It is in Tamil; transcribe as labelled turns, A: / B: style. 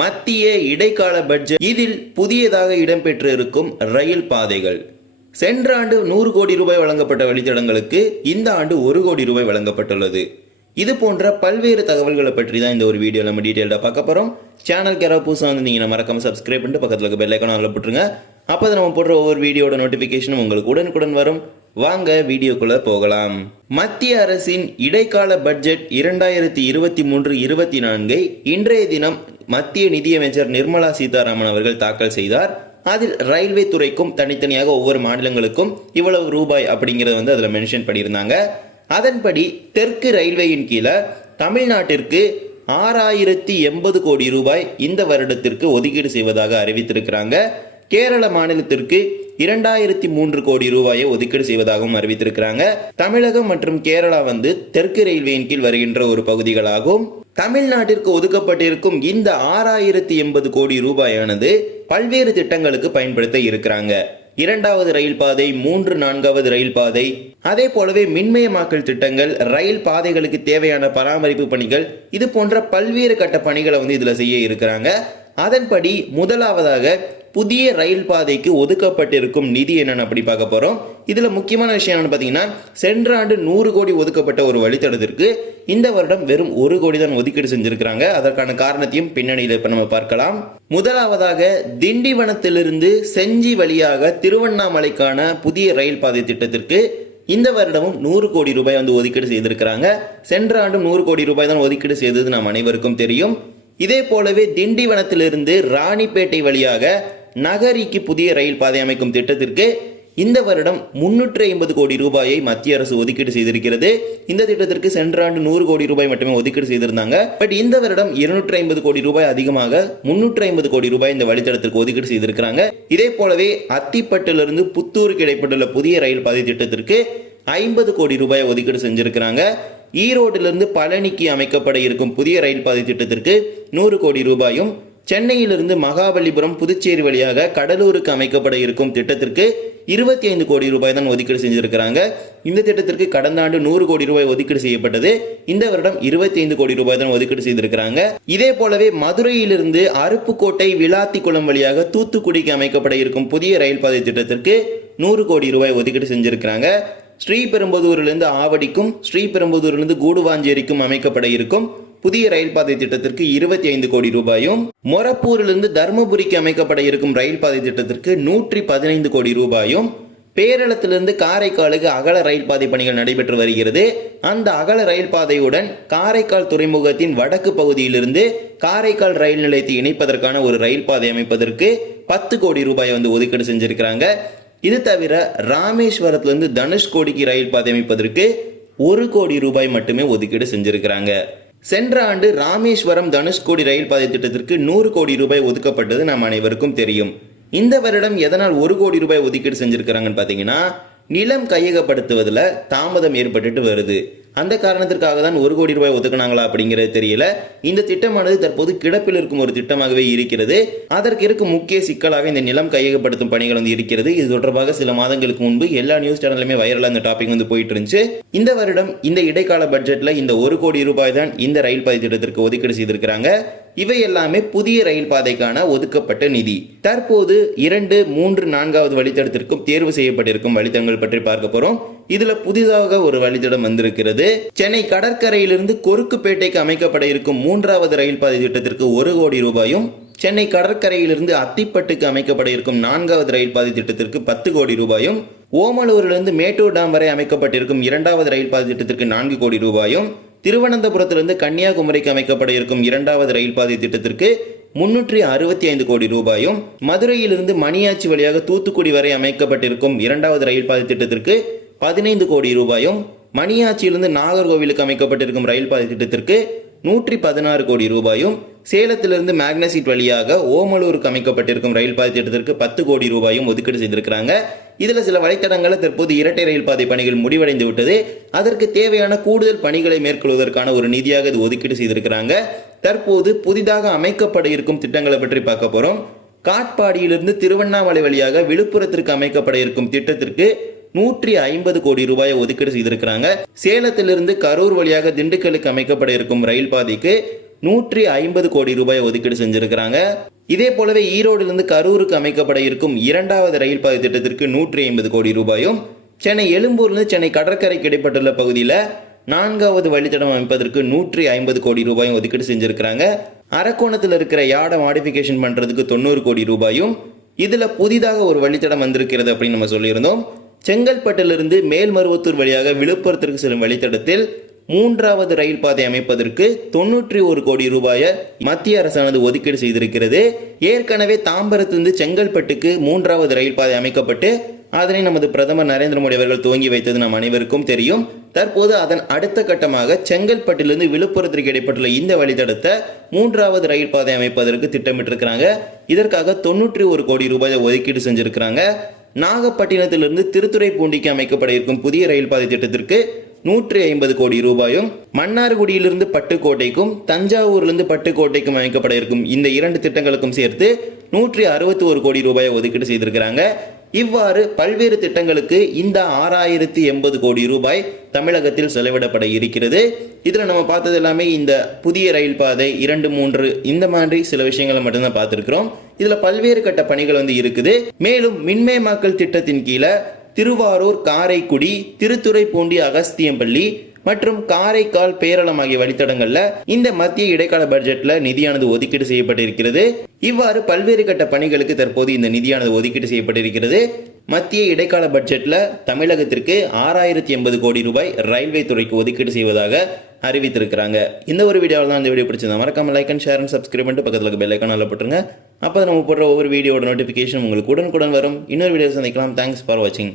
A: மத்திய இடைக்கால பட்ஜெட் இதில் புதியதாக இடம்பெற்றிருக்கும் ரயில் பாதைகள். சென்ற ஆண்டு நூறு கோடி ரூபாய் வழங்கப்பட்ட வழித்தடங்களுக்கு இந்த ஆண்டு ஒரு கோடி ரூபாய் வழங்கப்பட்டுள்ளது. இது போன்ற பல்வேறு தகவல்களை பற்றி தான் இந்த ஒரு வீடியோ நம்ம டீட்டெயிலாக பார்க்க போகிறோம் சேனல் யாராவது புதுசாக வந்திருந்தீங்கன்னா மறக்காம சப்ஸ்கிரைப் பண்ணிட்டு பக்கத்தில் இருக்க பெல் ஐக்கான அதில் போட்டுருங்க. அப்போ நம்ம போடுற ஒவ்வொரு வீடியோட நோட்டிஃபிகேஷனும் உங்களுக்கு உடனுக்குடன் வரும். வாங்க வீடியோக்குள்ள போகலாம். மத்திய அரசின் இடைக்கால பட்ஜெட் இரண்டாயிரத்தி இருபத்தி மூன்று இருபத்தி நான்கை இன்றைய தினம் மத்திய நிதியமைச்சர் நிர்மலா சீதாராமன் அவர்கள் தாக்கல் செய்தார். அதில் ரயில்வே துறைக்கும் தனித்தனியாக ஒவ்வொரு மாநிலங்களுக்கும் இவ்வளவு ரூபாய் அப்படிங்கறத வந்து அதில் மென்ஷன் பண்ணியிருந்தாங்க. அதன்படி தெற்கு ரயில்வேயின் கீழே தமிழ்நாட்டிற்கு ஆறாயிரத்தி எண்பது கோடி ரூபாய் இந்த வருடத்திற்கு ஒதுக்கீடு செய்வதாக அறிவித்திருக்கிறாங்க. கேரள மாநிலத்திற்கு இரண்டாயிரத்தி மூன்று கோடி ரூபாயை ஒதுக்கீடு செய்வதாகவும் அறிவித்திருக்கிறாங்க. தமிழகம் மற்றும் கேரளா வந்து தெற்கு ரயில்வேயின் கீழ் வருகின்ற ஒரு பகுதிகளாகும். தமிழ்நாட்டிற்கு ஒதுக்கப்பட்டிருக்கும் இந்த ஆறாயிரத்தி எண்பது கோடி ரூபாயானது பல்வேறு திட்டங்களுக்கு பயன்படுத்த இருக்கிறாங்க. இரண்டாவது ரயில் பாதை மூன்று நான்காவது ரயில் பாதை. அதே போலவே மின்மயமாக்கல் திட்டங்கள் ரயில் பாதைகளுக்கு தேவையான பராமரிப்பு பணிகள் இது போன்ற பல்வேறு கட்ட பணிகளை வந்து இதுல செய்ய இருக்கிறாங்க. அதன்படி முதலாவதாக புதிய ரயில் பாதைக்கு ஒதுக்கப்பட்டிருக்கும் நிதி என்னென்னு அப்படி பார்க்க போகிறோம் இதில் முக்கியமான விஷயம் என்னன்னு பார்த்தீங்கன்னா சென்ற ஆண்டு நூறு கோடி ஒதுக்கப்பட்ட ஒரு வழித்தடத்திற்கு இந்த வருடம் வெறும் ஒரு கோடி தான் ஒதுக்கீடு செஞ்சுருக்கிறாங்க. அதற்கான காரணத்தையும் பின்னணியில் இப்போ நம்ம பார்க்கலாம். முதலாவதாக திண்டிவனத்திலிருந்து செஞ்சி வழியாக திருவண்ணாமலைக்கான புதிய ரயில் பாதை திட்டத்திற்கு இந்த வருடமும் நூறு கோடி ரூபாய் வந்து ஒதுக்கீடு செய்திருக்கிறாங்க. சென்ற ஆண்டும் நூறு கோடி ரூபாய் தான் ஒதுக்கீடு செய்தது நாம் அனைவருக்கும் தெரியும். இதே போலவே திண்டிவனத்திலிருந்து ராணிப்பேட்டை வழியாக நகரிக்கு புதிய ரயில் பாதை அமைக்கும் திட்டத்திற்கு இந்த வருடம் முன்னூற்றி ஐம்பது கோடி ரூபாயை மத்திய அரசு ஒதுக்கீடு செய்திருக்கிறது. இந்த திட்டத்திற்கு சென்ற ஆண்டு நூறு கோடி ரூபாய் மட்டுமே ஒதுக்கீடு செய்திருந்தாங்க. பட் இந்த வருடம் இருநூற்றி ஐம்பது கோடி ரூபாய் அதிகமாக முன்னூற்றி ஐம்பது கோடி ரூபாய் இந்த வழித்தடத்திற்கு ஒதுக்கீடு செய்திருக்கிறாங்க. இதே போலவே அத்திப்பட்டிலிருந்து புத்தூருக்கு இடைப்பட்டுள்ள புதிய ரயில் பாதை திட்டத்திற்கு ஐம்பது கோடி ரூபாய் ஒதுக்கீடு செஞ்சிருக்கிறாங்க. ஈரோட்டிலிருந்து பழனிக்கு அமைக்கப்பட இருக்கும் புதிய ரயில் பாதை திட்டத்திற்கு நூறு கோடி ரூபாயும் சென்னையிலிருந்து மகாபலிபுரம் புதுச்சேரி வழியாக கடலூருக்கு அமைக்கப்பட இருக்கும் திட்டத்திற்கு இருபத்தி ஐந்து கோடி ரூபாய் தான் ஒதுக்கீடு செஞ்சிருக்கிறாங்க. இந்த திட்டத்திற்கு கடந்த ஆண்டு நூறு கோடி ரூபாய் ஒதுக்கீடு செய்யப்பட்டது. இந்த வருடம் இருபத்தி ஐந்து கோடி ரூபாய் தான் ஒதுக்கீடு செய்திருக்கிறாங்க. இதே போலவே மதுரையிலிருந்து அருப்புக்கோட்டை விளாத்திக்குளம் வழியாக தூத்துக்குடிக்கு அமைக்கப்பட இருக்கும் புதிய ரயில் பாதை திட்டத்திற்கு நூறு கோடி ரூபாய் ஒதுக்கீடு செஞ்சிருக்கிறாங்க. ஸ்ரீபெரும்புதூரிலிருந்து ஆவடிக்கும் ஸ்ரீபெரும்புதூரிலிருந்து கூடுவாஞ்சேரிக்கும் அமைக்கப்பட இருக்கும் புதிய ரயில் பாதை திட்டத்திற்கு இருபத்தி ஐந்து கோடி ரூபாயும் மொரப்பூரிலிருந்து தருமபுரிக்கு அமைக்கப்பட இருக்கும் ரயில் பாதை திட்டத்திற்கு நூற்றி பதினைந்து கோடி ரூபாயும் பேரளத்திலிருந்து காரைக்காலுக்கு அகல ரயில் பாதை பணிகள் நடைபெற்று வருகிறது. அந்த அகல ரயில் பாதையுடன் காரைக்கால் துறைமுகத்தின் வடக்கு பகுதியிலிருந்து காரைக்கால் ரயில் நிலையத்தை இணைப்பதற்கான ஒரு ரயில் பாதை அமைப்பதற்கு பத்து கோடி ரூபாய் வந்து ஒதுக்கீடு செஞ்சிருக்கிறாங்க. இது தவிர ராமேஸ்வரத்துலேருந்து தனுஷ்கோடிக்கு ரயில் பாதை அமைப்பதற்கு ஒரு கோடி ரூபாய் மட்டுமே ஒதுக்கீடு செஞ்சிருக்கிறாங்க. சென்ற ஆண்டு ராமேஸ்வரம் தனுஷ்கோடி ரயில் பாதை திட்டத்திற்கு நூறு கோடி ரூபாய் ஒதுக்கப்பட்டது நாம் அனைவருக்கும் தெரியும். இந்த வருடம் எதனால் ஒரு கோடி ரூபாய் ஒதுக்கீடு செஞ்சுருக்கிறாங்கன்னு பார்த்தீங்கன்னா நிலம் கையகப்படுத்துவதில் தாமதம் ஏற்பட்டுட்டு வருது. அந்த காரணத்திற்காக தான் ஒரு கோடி ரூபாய் ஒதுக்குனாங்களா அப்படிங்கிறது தெரியல. இந்த திட்டமானது தற்போது கிடப்பில் இருக்கும் ஒரு திட்டமாகவே இருக்கிறது. அதற்கு இருக்கும் முக்கிய சிக்கலாக இந்த நிலம் கையகப்படுத்தும் பணிகள் வந்து இருக்கிறது. இது தொடர்பாக சில மாதங்களுக்கு முன்பு எல்லா நியூஸ் சேனல்லுமே வைரலாக இந்த டாபிக் வந்து போயிட்டு இருந்துச்சு. இந்த வருடம் இந்த இடைக்கால பட்ஜெட்ல இந்த ஒரு கோடி ரூபாய் தான் இந்த ரயில் பாதை திட்டத்திற்கு ஒதுக்கீடு செய்திருக்கிறாங்க. இவை எல்லாமே புதிய ரயில் பாதைக்கான ஒதுக்கப்பட்ட நிதி. தற்போது இரண்டு மூன்று நான்காவது வழித்தடத்திற்கும் தேர்வு செய்யப்பட்டிருக்கும் வழித்தடங்கள் பற்றி பார்க்க போறோம். இதுல புதிதாக ஒரு வழித்தடம் வந்திருக்கிறது. சென்னை கடற்கரையிலிருந்து கொருக்குப்பேட்டைக்கு அமைக்கப்பட இருக்கும் மூன்றாவது ரயில் பாதை திட்டத்திற்கு ஒரு கோடி ரூபாயும் சென்னை கடற்கரையிலிருந்து அத்திப்பட்டுக்கு அமைக்கப்பட இருக்கும் நான்காவது ரயில் பாதை திட்டத்திற்கு பத்து கோடி ரூபாயும் ஓமலூரிலிருந்து மேட்டூர் டேம் வரை அமைக்கப்பட்டிருக்கும் இரண்டாவது ரயில் பாதை திட்டத்திற்கு நான்கு கோடி ரூபாயும் திருவனந்தபுரத்திலிருந்து கன்னியாகுமரிக்கு அமைக்கப்பட இருக்கும் இரண்டாவது ரயில் பாதை திட்டத்திற்கு முன்னூற்றி அறுபத்தி ஐந்து கோடி ரூபாயும் மதுரையிலிருந்து மணியாச்சி வழியாக தூத்துக்குடி வரை அமைக்கப்பட்டிருக்கும் இரண்டாவது ரயில் பாதை திட்டத்திற்கு பதினைந்து கோடி ரூபாயும் மணியாச்சியிலிருந்து நாகர்கோவிலுக்கு அமைக்கப்பட்டிருக்கும் ரயில் பாதை திட்டத்திற்கு நூற்றி பதினாறு கோடி ரூபாயும் சேலத்திலிருந்து மேக்னசிட் வழியாக ஓமலூருக்கு அமைக்கப்பட்டிருக்கும் ரயில் பாதை திட்டத்திற்கு பத்து கோடி ரூபாயும் ஒதுக்கீடு செய்திருக்கிறாங்க. இதில் சில வழித்தடங்களில் தற்போது இரட்டை ரயில் பாதை பணிகள் முடிவடைந்து விட்டது. அதற்கு தேவையான கூடுதல் பணிகளை மேற்கொள்வதற்கான ஒரு நிதியாக இது ஒதுக்கீடு செய்திருக்கிறாங்க. தற்போது புதிதாக அமைக்கப்பட இருக்கும் திட்டங்களை பற்றி பார்க்க போகிறோம் காட்பாடியிலிருந்து திருவண்ணாமலை வழியாக விழுப்புரத்திற்கு அமைக்கப்பட இருக்கும் திட்டத்திற்கு நூற்றி ஐம்பது கோடி ரூபாயை ஒதுக்கீடு செய்திருக்கிறாங்க. சேலத்திலிருந்து கரூர் வழியாக திண்டுக்கலுக்கு அமைக்கப்பட இருக்கும் ரயில் பாதைக்கு நூற்றி ஐம்பது கோடி ரூபாய் ஒதுக்கீடு செஞ்சிருக்கிறாங்க. இதே போலவே ஈரோடிலிருந்து கரூருக்கு அமைக்கப்பட இருக்கும் இரண்டாவது ரயில் பாதை திட்டத்திற்கு நூற்றி ஐம்பது கோடி ரூபாயும் சென்னை எழும்பூர்லேருந்து சென்னை கடற்கரைக்கு இடைப்பட்டுள்ள பகுதியில் நான்காவது வழித்தடம் அமைப்பதற்கு நூற்றி ஐம்பது கோடி ரூபாயும் ஒதுக்கீடு செஞ்சிருக்கிறாங்க. அரக்கோணத்தில் இருக்கிற யார்டை மாடிஃபிகேஷன் பண்ணுறதுக்கு தொண்ணூறு கோடி ரூபாயும் இதில் புதிதாக ஒரு வழித்தடம் வந்திருக்கிறது அப்படின்னு நம்ம சொல்லியிருந்தோம். செங்கல்பட்டிலிருந்து மேல்மருவத்தூர் வழியாக விழுப்புரத்திற்கு செல்லும் வழித்தடத்தில் மூன்றாவது ரயில் பாதை அமைப்பதற்கு தொண்ணூற்றி ஒரு கோடி ரூபாயை மத்திய அரசானது ஒதுக்கீடு செய்திருக்கிறது. ஏற்கனவே தாம்பரத்திலிருந்து செங்கல்பட்டுக்கு மூன்றாவது ரயில் பாதை அமைக்கப்பட்டு அதனை நமது பிரதமர் நரேந்திர மோடி அவர்கள் துவங்கி வைத்தது நம் அனைவருக்கும் தெரியும். தற்போது அதன் அடுத்த கட்டமாக செங்கல்பட்டிலிருந்து விழுப்புரத்திற்கு இடைப்பட்டுள்ள இந்த வழித்தடத்தை மூன்றாவது ரயில் பாதை அமைப்பதற்கு திட்டமிட்டிருக்கிறாங்க. இதற்காக தொண்ணூற்றி ஒரு கோடி ரூபாயை ஒதுக்கீடு செஞ்சிருக்கிறாங்க. நாகப்பட்டினத்திலிருந்து திருத்துறைப்பூண்டிக்கு அமைக்கப்பட இருக்கும் புதிய ரயில் பாதை திட்டத்திற்கு நூற்றி ஐம்பது கோடி ரூபாயும் மன்னார்குடியிலிருந்து பட்டுக்கோட்டைக்கும் தஞ்சாவூரிலிருந்து பட்டுக்கோட்டைக்கும் அமைக்கப்பட இருக்கும் இந்த இரண்டு திட்டங்களுக்கும் சேர்த்து நூற்றி அறுபத்தி ஒரு கோடி ரூபாயை ஒதுக்கீடு செய்திருக்கிறாங்க. இவ்வாறு பல்வேறு திட்டங்களுக்கு இந்த ஆறாயிரத்தி எண்பது கோடி ரூபாய் தமிழகத்தில் செலவிடப்பட இருக்கிறது. இதில் நம்ம பார்த்தது எல்லாமே இந்த புதிய ரயில் பாதை இரண்டு மூன்று இந்த மாதிரி சில விஷயங்களை மட்டும்தான் பார்த்துருக்குறோம். இதுல பல்வேறு கட்ட பணிகள் வந்து இருக்குது. மேலும் மின்மயமாக்கல் திட்டத்தின் கீழே திருவாரூர் காரைக்குடி திருத்துறைப்பூண்டி அகஸ்தியம்பள்ளி மற்றும் காரைக்கால் பேரளம் ஆகிய வழித்தடங்கள்ல இந்த மத்திய இடைக்கால பட்ஜெட்ல நிதியானது ஒதுக்கீடு செய்யப்பட்டிருக்கிறது. இவ்வாறு பல்வேறு கட்ட பணிகளுக்கு தற்போது இந்த நிதியானது ஒதுக்கீடு செய்யப்பட்டிருக்கிறது. மத்திய இடைக்கால பட்ஜெட்ல தமிழகத்திற்கு ஆறாயிரத்தி எண்பது கோடி ரூபாய் ரயில்வே துறைக்கு ஒதுக்கீடு செய்வதாக அறிவித்திருக்கிறாங்க. இந்த ஒரு வீடியோவில் தான் இந்த வீடியோ பிடிச்சிருந்தா மறக்காம like and share and subscribe பண்ணிட்டு பக்கத்தில் இருக்க பெல் ஐக்கானில் போட்டுருங்க. அப்போ நம்ம போடுற ஒவ்வொரு வீடியோட நோட்டிஃபிகேஷன் உங்களுக்கு உடனுக்குடன் வரும். இன்னொரு வீடியோ சந்திக்கலாம். தேங்க்ஸ் ஃபார் வாட்சிங்